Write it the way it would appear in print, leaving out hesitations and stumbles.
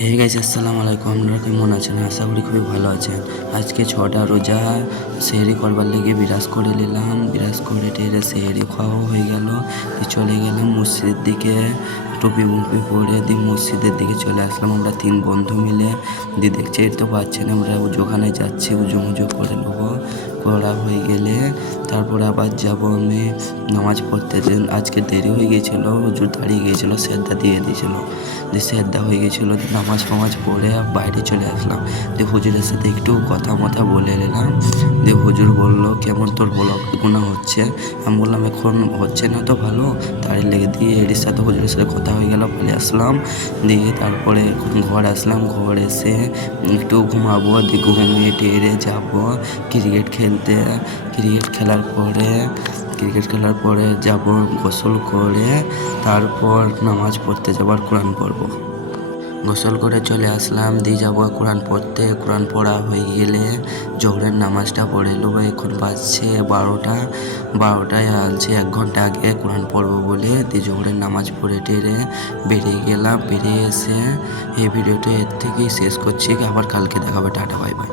Hey guys, আসসালামু আলাইকুম। আপনারা কেমন আছেন? আশা করি খুবই ভালো আছেন। আজকে 6টা রোজা সেহরি করবার লেগে বিরাজ করে নিলাম। বিরাজ করে টেরে সেহরি খাওয়া হয়ে গেল। চলে গেলাম মসজিদের দিকে, টুপি মুপি পরে দিয়ে মসজিদের দিকে চলে আসলাম আমরা 3 বন্ধু মিলে। দিয়ে দেখছেই তো পাচ্ছেন আমরা উজুখানে যাচ্ছি, উজু মুজু করে নেবো। করা হয়ে গেলে তারপরে আবার যাব আমি নামাজ পড়তে। আজকে দেরি হয়ে গিয়েছিলো, হুজুর দাঁড়িয়ে গিয়েছিলো, সেদ্ধা দিয়ে দিয়েছিলো। দিয়ে সেদ্ধা হয়ে গিয়েছিলো, নামাজ ফামাজ পড়ে বাইরে চলে আসলাম। দিয়ে হুজুরের সাথে একটু কথা মথা বলে নিলাম। দিয়ে হুজুর বললো, কেমন তোর ব্লগ গুণা হচ্ছে? আমি বললাম এখন হচ্ছে না তো ভালো, তাই লেগে দিয়ে এর সাথে হুজুরের সাথে কথা হয়ে গেল, পালিয়ে আসলাম। দিয়ে তারপরে ঘর আসলাম, ঘর এসে একটু ঘুমাবো। দিয়ে ঘুমিয়ে টেরে যাবো ক্রিকেট খেলতে। ক্রিকেট খেলার পরে যাব গোসল করে, তারপর নামাজ পড়তে যাবার কোরআন পড়বো। গোসল করে চলে আসলাম, দিয়ে যাবো কোরআন পড়তে। কোরআন পড়া হয়ে গেলে জোহরের নামাজটা পড়ে নেবো। এখন বাজছে 12টায় আনছে 1 ঘন্টা আগে কোরআন পড়বো বলে। দিয়ে জোহরের নামাজ পড়ে টেরে বেরিয়ে গেলাম। বেরিয়ে এসে এই ভিডিওটা এর থেকেই শেষ করছি। আবার কালকে দেখাবে। Tata, bye bye.